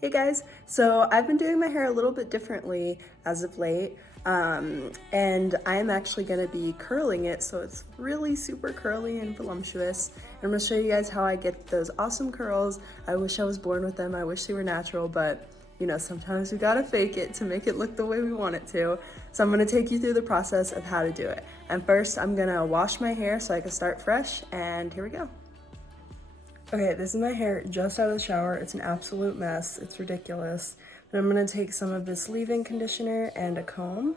Hey guys, so I've been doing my hair a little bit differently as of late, and I'm actually going to be curling it so it's really super curly and voluptuous. I'm going to show you guys how I get those awesome curls. I wish I was born with them, I wish they were natural, but you know, sometimes we gotta fake it to make it look the way we want it to. So I'm gonna take you through the process of how to do it. And first, I'm gonna wash my hair so I can start fresh, and here we go. Okay, this is my hair just out of the shower. It's an absolute mess. It's ridiculous. But I'm gonna take some of this leave-in conditioner and a comb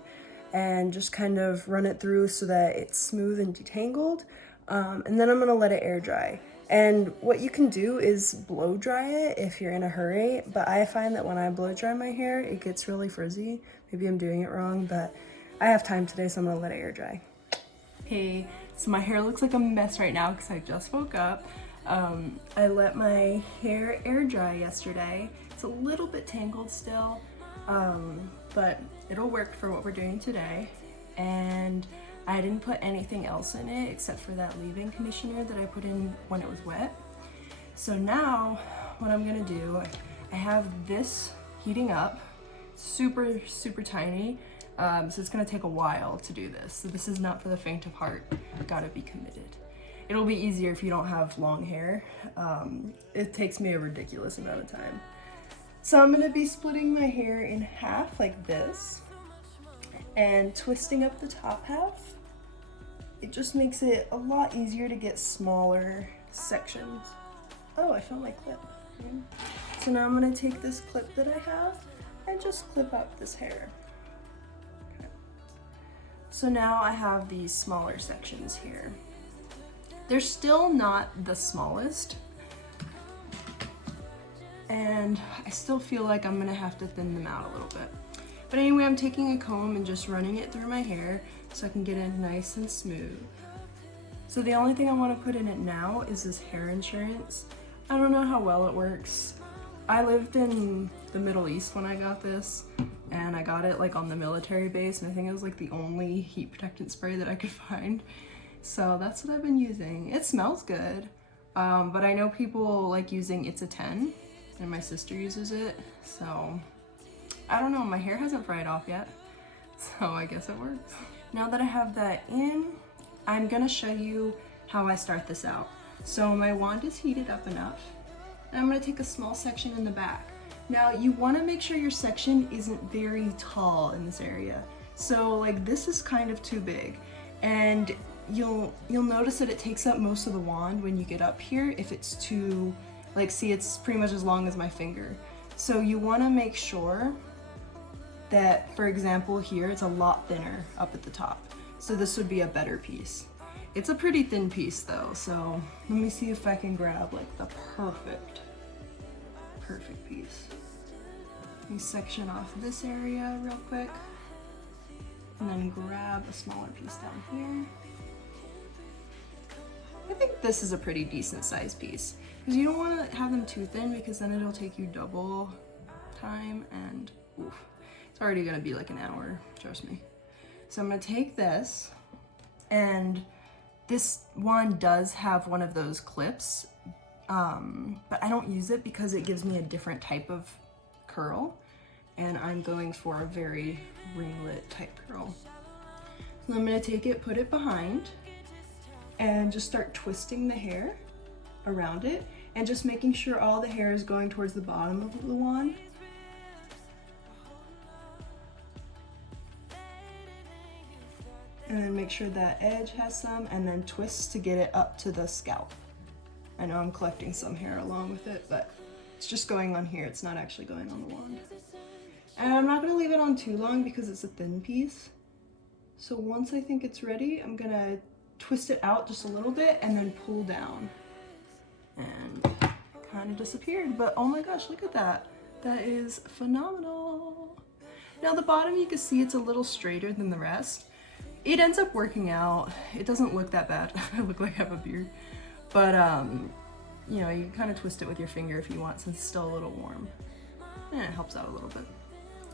and just kind of run it through so that it's smooth and detangled. And then I'm gonna let it air dry. And what you can do is blow dry it if you're in a hurry, but I find that when I blow dry my hair, it gets really frizzy. Maybe I'm doing it wrong, but I have time today, so I'm gonna let it air dry. Hey, so my hair looks like a mess right now because I just woke up. I let my hair air dry yesterday. It's a little bit tangled still, but it'll work for what we're doing today. And I didn't put anything else in it except for that leave-in conditioner that I put in when it was wet. So now what I'm gonna do, I have this heating up, super tiny. So it's gonna take a while to do this. So this is not for the faint of heart. Gotta be committed. It'll be easier if you don't have long hair. It takes me a ridiculous amount of time. So I'm gonna be splitting my hair in half like this and twisting up the top half. It just makes it a lot easier to get smaller sections. Oh, I found my clip. So now I'm gonna take this clip that I have and just clip out this hair. Okay. So now I have these smaller sections here. They're still not the smallest, and I still feel like I'm gonna have to thin them out a little bit. But anyway, I'm taking a comb and just running it through my hair so I can get it nice and smooth. So the only thing I want to put in it now is this hair insurance. I don't know how well it works. I lived in the Middle East when I got this, and I got it like on the military base, and I think it was like the only heat protectant spray that I could find. So that's what I've been using. It smells good, but I know people like using It's a 10, and my sister uses it, so I don't know, my hair hasn't fried off yet, so I guess it works. Now that I have that in, I'm gonna show you how I start this out. So my wand is heated up enough, and I'm gonna take a small section in the back. Now you wanna make sure your section isn't very tall in this area. So like this is kind of too big, and you'll notice that it takes up most of the wand when you get up here if it's too, like, see, it's pretty much as long as my finger. So you want to make sure that, for example, here it's a lot thinner up at the top. So this would be a better piece. It's a pretty thin piece though, so let me see if I can grab like the perfect piece. Let me section off this area real quick and then grab a smaller piece down here. I think this is a pretty decent sized piece because you don't want to have them too thin because then it'll take you double time, and oof, it's already going to be like an hour, trust me. So I'm going to take this, and this wand does have one of those clips, but I don't use it because it gives me a different type of curl, and I'm going for a very ringlet type curl. So I'm going to take it, put it behind, and just start twisting the hair around it, and just making sure all the hair is going towards the bottom of the wand. And then make sure that edge has some, and then twist to get it up to the scalp. I know I'm collecting some hair along with it, but it's just going on here. It's not actually going on the wand. And I'm not gonna leave it on too long because it's a thin piece. So once I think it's ready, I'm gonna twist it out just a little bit and then pull down, and kind of disappeared. But oh my gosh, look at that. That is phenomenal. Now the bottom, you can see it's a little straighter than the rest. It ends up working out. It doesn't look that bad. I look like I have a beard, but you know, you can kind of twist it with your finger if you want, since it's still a little warm, and it helps out a little bit.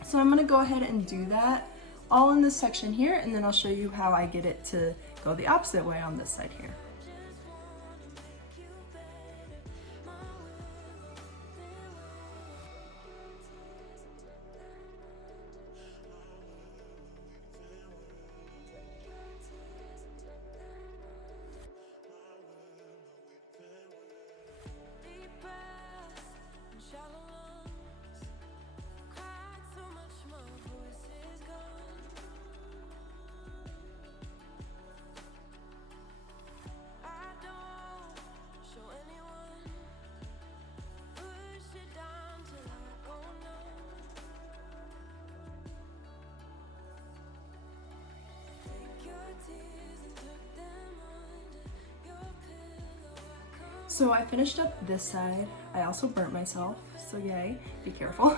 So I'm gonna go ahead and do that all in this section here, and then I'll show you how I get it to go the opposite way on this side here. So I finished up this side. I also burnt myself, so yay, be careful.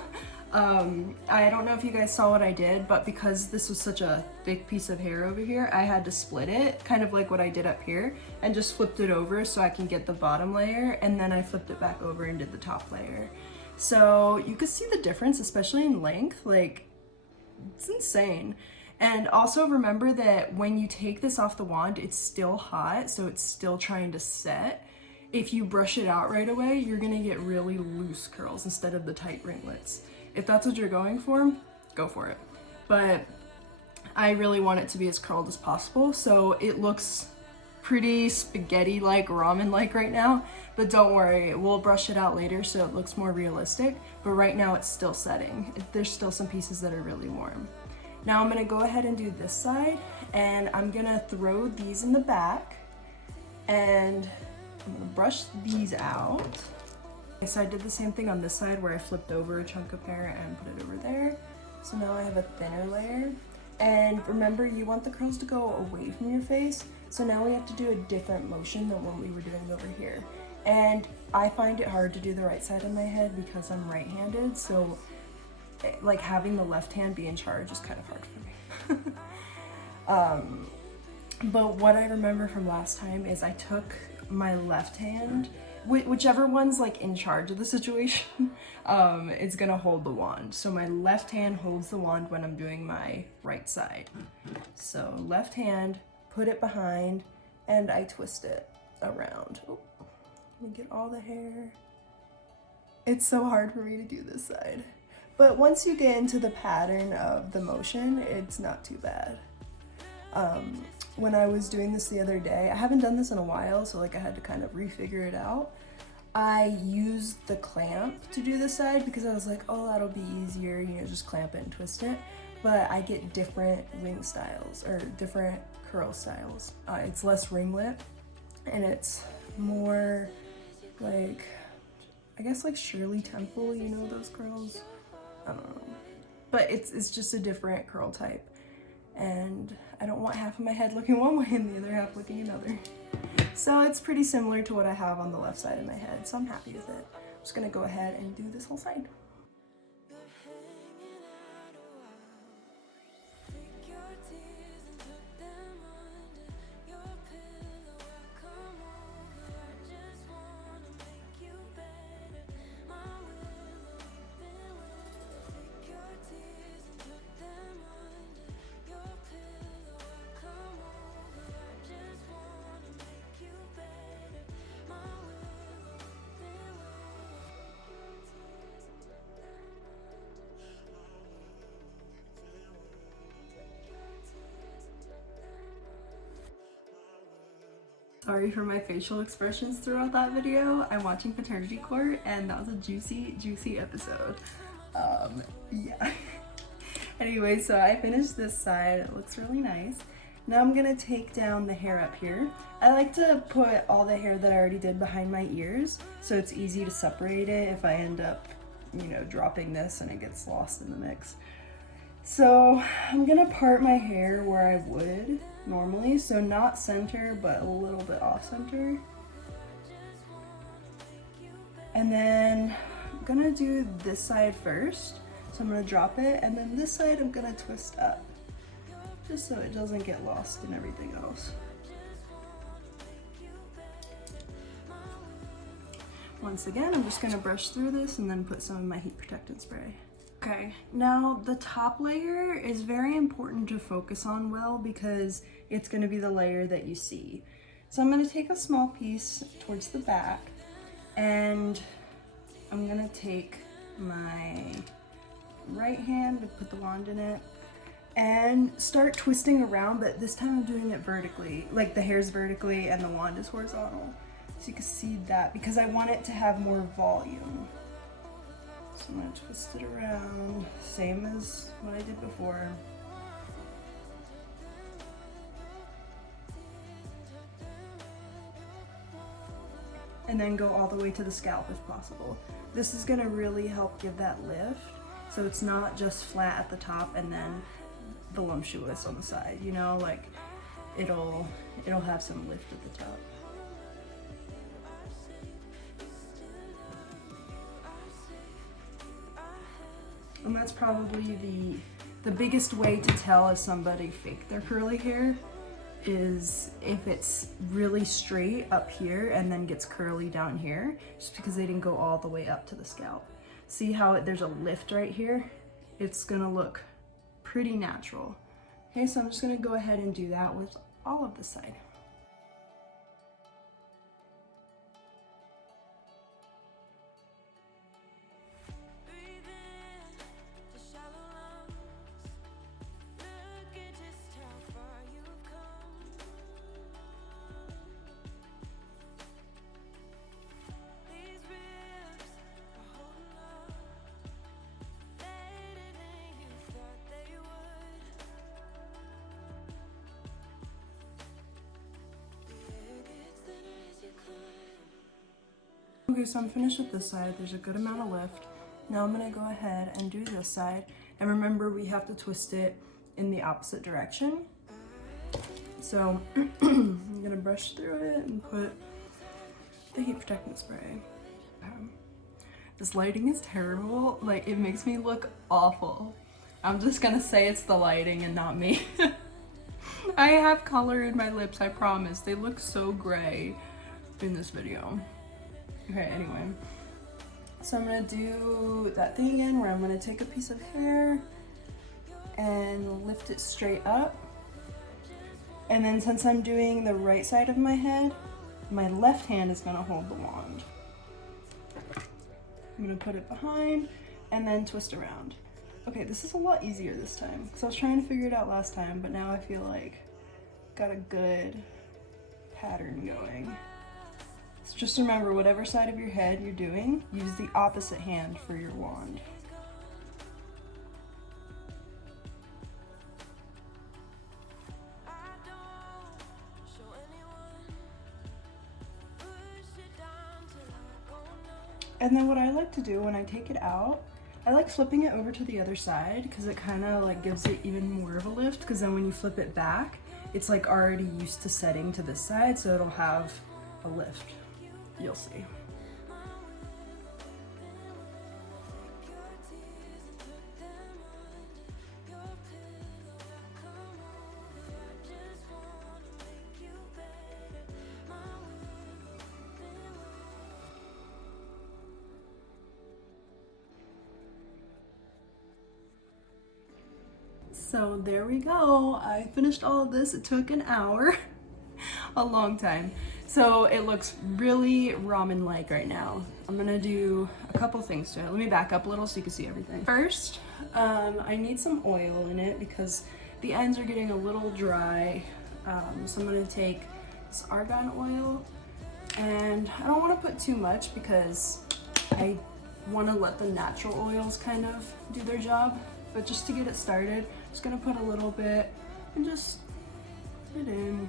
I don't know if you guys saw what I did, but because this was such a thick piece of hair over here, I had to split it, kind of like what I did up here, and just flipped it over so I can get the bottom layer, and then I flipped it back over and did the top layer. So you could see the difference, especially in length, like, it's insane. And also remember that when you take this off the wand, it's still hot, so it's still trying to set. If you brush it out right away, you're gonna get really loose curls instead of the tight ringlets. If that's what you're going for, go for it. But I really want it to be as curled as possible, so it looks pretty spaghetti-like, ramen-like right now, but don't worry, we'll brush it out later so it looks more realistic, but right now it's still setting. There's still some pieces that are really warm. Now I'm gonna go ahead and do this side, and I'm gonna throw these in the back, and I'm gonna brush these out. So I did the same thing on this side where I flipped over a chunk of hair and put it over there. So now I have a thinner layer. And remember, you want the curls to go away from your face. So now we have to do a different motion than what we were doing over here. And I find it hard to do the right side of my head because I'm right-handed. So like having the left hand be in charge is kind of hard for me. But what I remember from last time is I took my left hand, whichever one's like in charge of the situation, is gonna hold the wand. So my left hand holds the wand when I'm doing my right side. So left hand, put it behind, and I twist it around. Oh, let me get all the hair. It's so hard for me to do this side. But once you get into the pattern of the motion, it's not too bad. When I was doing this the other day, I haven't done this in a while, so like I had to kind of refigure it out. I used the clamp to do this side because I was like, oh, that'll be easier, you know, just clamp it and twist it. But I get different ring styles, or different curl styles. It's less ringlet, and it's more like, I guess like Shirley Temple, you know those curls? I don't know. But it's just a different curl type. And I don't want half of my head looking one way and the other half looking another. So it's pretty similar to what I have on the left side of my head, so I'm happy with it. I'm just gonna go ahead and do this whole side. Sorry for my facial expressions throughout that video. I'm watching Paternity Court and that was a juicy, juicy episode. Yeah. Anyway, so I finished this side. It looks really nice. Now I'm gonna take down the hair up here. I like to put all the hair that I already did behind my ears so it's easy to separate it if I end up, you know, dropping this and it gets lost in the mix. So I'm gonna part my hair where I would normally, so not center but a little bit off center. And then I'm gonna do this side first. So I'm gonna drop it, and then this side I'm gonna twist up just so it doesn't get lost in everything else. Once again, I'm just gonna brush through this and then put some of my heat protectant spray. Okay, now the top layer is very important to focus on well because it's gonna be the layer that you see. So I'm gonna take a small piece towards the back and I'm gonna take my right hand and put the wand in it and start twisting around, but this time I'm doing it vertically, like the hair's vertically and the wand is horizontal. So you can see that because I want it to have more volume. So I'm gonna twist it around, same as what I did before. And then go all the way to the scalp if possible. This is gonna really help give that lift, so it's not just flat at the top and then voluptuous on the side, you know, like it'll have some lift at the top. And that's probably the biggest way to tell if somebody faked their curly hair is if it's really straight up here and then gets curly down here, just because they didn't go all the way up to the scalp. See how there's a lift right here? It's gonna look pretty natural. Okay, so I'm just gonna go ahead and do that with all of the side. Okay, so I'm finished with this side. There's a good amount of lift. Now I'm gonna go ahead and do this side. And remember, we have to twist it in the opposite direction. So I'm gonna brush through it and put the heat protectant spray. This lighting is terrible. Like, it makes me look awful. I'm just gonna say it's the lighting and not me. I have color in my lips, I promise. They look so gray in this video. Okay, anyway. So I'm gonna do that thing again where I'm gonna take a piece of hair and lift it straight up. And then since I'm doing the right side of my head, my left hand is gonna hold the wand. I'm gonna put it behind and then twist around. Okay, this is a lot easier this time because I was trying to figure it out last time, but now I feel like got a good pattern going. So just remember, whatever side of your head you're doing, use the opposite hand for your wand. And then what I like to do when I take it out, I like flipping it over to the other side because it kind of like gives it even more of a lift, because then when you flip it back, it's like already used to setting to this side, so it'll have a lift. You'll see. So there we go. I finished all of this. It took an hour, a long time. So it looks really ramen-like right now. I'm gonna do a couple things to it. Let me back up a little so you can see everything. First, I need some oil in it because the ends are getting a little dry. So I'm gonna take this Argan oil, and I don't wanna put too much because I wanna let the natural oils kind of do their job. But just to get it started, I'm just gonna put a little bit and just put it in.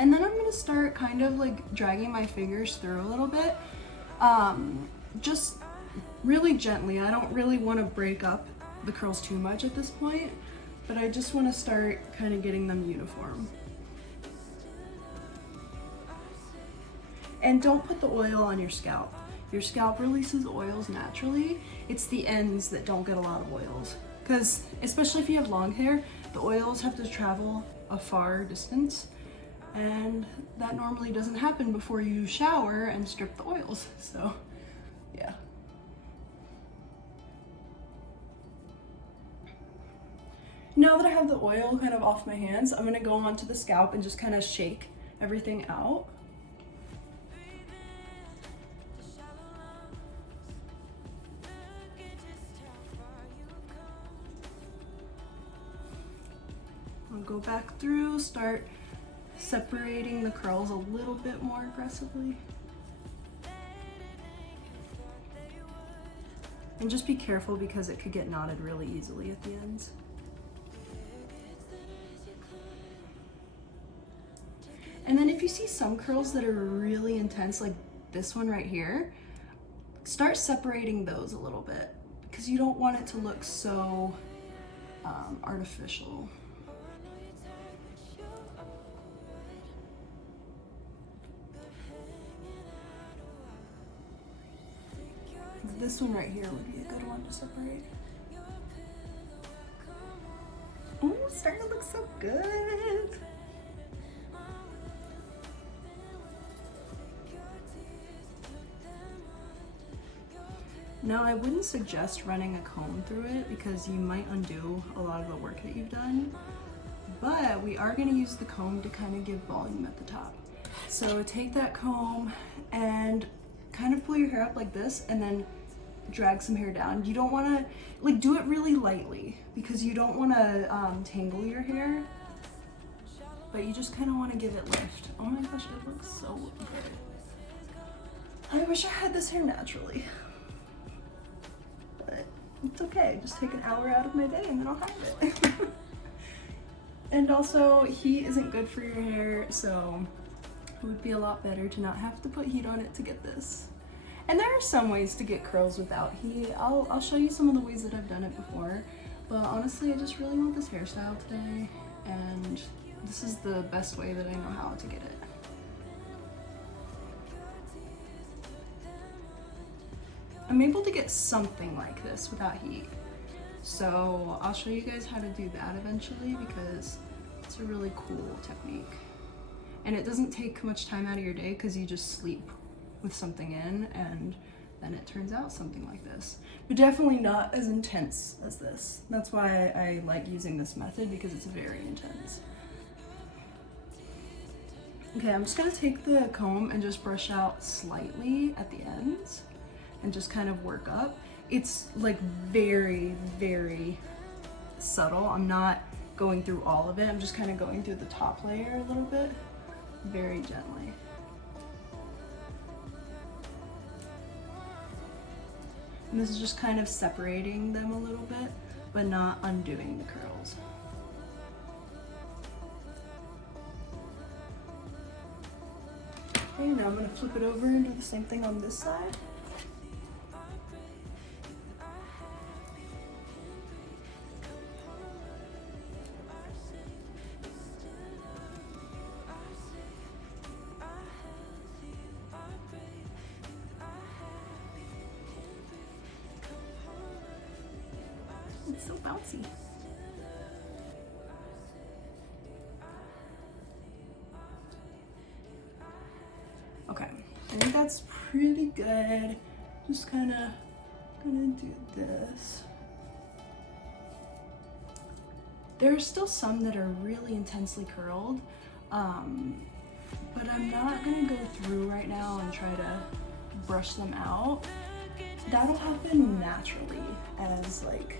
And then I'm gonna start kind of like dragging my fingers through a little bit. Just really gently. I don't really wanna break up the curls too much at this point, but I just wanna start kind of getting them uniform. And don't put the oil on your scalp. Your scalp releases oils naturally. It's the ends that don't get a lot of oils. Because especially if you have long hair, the oils have to travel a far distance. And that normally doesn't happen before you shower and strip the oils. So, yeah. Now that I have the oil kind of off my hands, I'm gonna go onto the scalp and just kind of shake everything out. I'll go back through, start separating the curls a little bit more aggressively. And just be careful because it could get knotted really easily at the ends. And then if you see some curls that are really intense, like this one right here, start separating those a little bit because you don't want it to look so artificial. this one right here would be a good one to separate. Oh, it's starting to look so good. Now, I wouldn't suggest running a comb through it because you might undo a lot of the work that you've done, but we are going to use the comb to kind of give volume at the top. So take that comb and kind of pull your hair up like this and then drag some hair down. You don't want to, like, do it really lightly because you don't want to tangle your hair, but you just kind of want to give it lift. Oh my gosh, it looks so good. I wish I had this hair naturally. But it's okay, just take an hour out of my day and then I'll have it. And also, heat isn't good for your hair, so it would be a lot better to not have to put heat on it to get this. And there are some ways to get curls without heat. I'll show you some of the ways that I've done it before, but honestly, I just really want this hairstyle today, and this is the best way that I know how to get it. I'm able to get something like this without heat. So I'll show you guys how to do that eventually because it's a really cool technique. And it doesn't take much time out of your day because you just sleep with something in and then it turns out something like this. But definitely not as intense as this. That's why I like using this method because it's very intense. Okay, I'm just gonna take the comb and just brush out slightly at the ends and just kind of work up. It's like very, very subtle. I'm not going through all of it. I'm just kind of going through the top layer a little bit, very gently. And this is just kind of separating them a little bit, but not undoing the curls. Okay, now I'm gonna flip it over and do the same thing on this side. It's so bouncy. Okay, I think that's pretty good. Just kind of gonna do this. There are still some that are really intensely curled, but I'm not gonna go through right now and try to brush them out. That'll happen naturally as like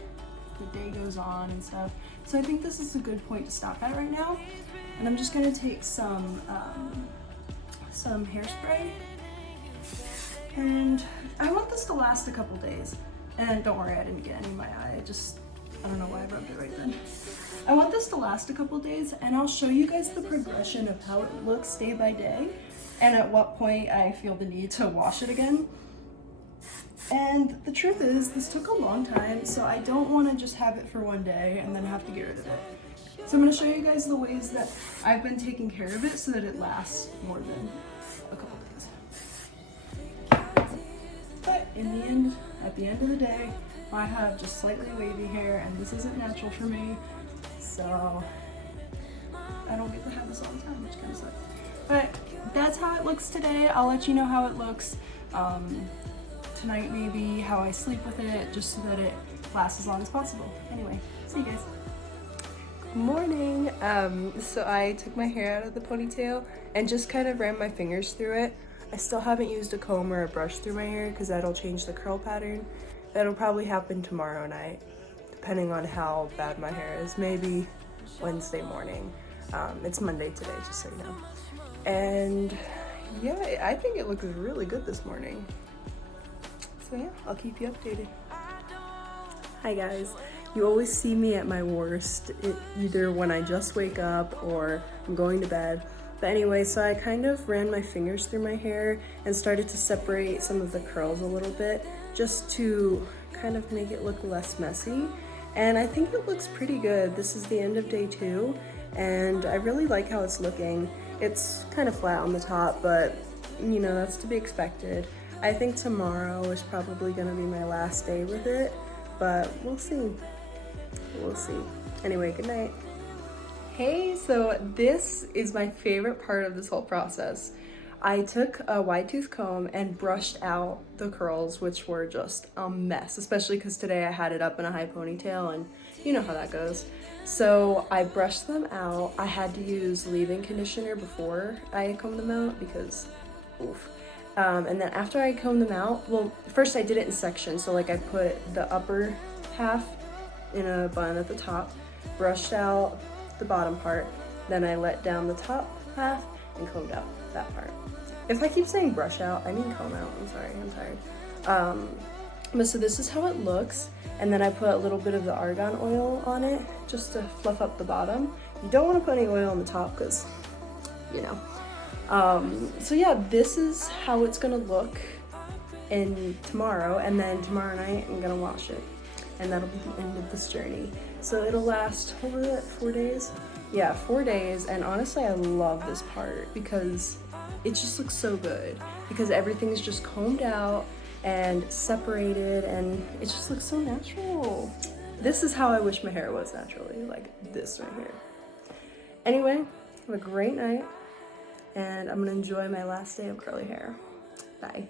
the day goes on and stuff. So I think this is a good point to stop at right now. And I'm just gonna take some hairspray. And I want this to last a couple days. And don't worry, I didn't get any in my eye. I don't know why I rubbed it right then. I want this to last a couple days and I'll show you guys the progression of how it looks day by day and at what point I feel the need to wash it again. And the truth is, this took a long time, so I don't want to just have it for one day and then have to get rid of it. So I'm going to show you guys the ways that I've been taking care of it so that it lasts more than a couple days. But in the end, at the end of the day, I have just slightly wavy hair and this isn't natural for me, so I don't get to have this all the time, which kind of sucks. But that's how it looks today. I'll let you know how it looks tonight, maybe how I sleep with it, just so that it lasts as long as possible. Anyway, see you guys. Good morning. So I took my hair out of the ponytail and just kind of ran my fingers through it. I still haven't used a comb or a brush through my hair because that'll change the curl pattern. That'll probably happen tomorrow night, depending on how bad my hair is. Maybe Wednesday morning. It's Monday today, just so you know. And yeah, I think it looks really good this morning. So yeah, I'll keep you updated. Hi guys. You always see me at my worst, either when I just wake up or I'm going to bed. But anyway, so I kind of ran my fingers through my hair and started to separate some of the curls a little bit, just to kind of make it look less messy. And I think it looks pretty good. This is the end of day 2, and I really like how it's looking. It's kind of flat on the top, but you know, that's to be expected. I think tomorrow is probably gonna be my last day with it, but we'll see. We'll see. Anyway, good night. Hey, so this is my favorite part of this whole process. I took a wide tooth comb and brushed out the curls, which were just a mess, especially because today I had it up in a high ponytail and you know how that goes. So I brushed them out. I had to use leave-in conditioner before I combed them out because, oof. And then after I combed them out, well, first I did it in sections. So like I put the upper half in a bun at the top, brushed out the bottom part, then I let down the top half and combed out that part. If I keep saying brush out, I mean comb out. I'm sorry, I'm tired. But so this is how it looks, and then I put a little bit of the argan oil on it just to fluff up the bottom. You don't want to put any oil on the top because, you know. So yeah, this is how it's gonna look in tomorrow, and then tomorrow night I'm gonna wash it, and that'll be the end of this journey. So it'll last, what was it, 4 days? Yeah, 4 days, and honestly I love this part because it just looks so good because everything's just combed out and separated and it just looks so natural. This is how I wish my hair was naturally, like this right here. Anyway, have a great night and I'm gonna enjoy my last day of curly hair. Bye.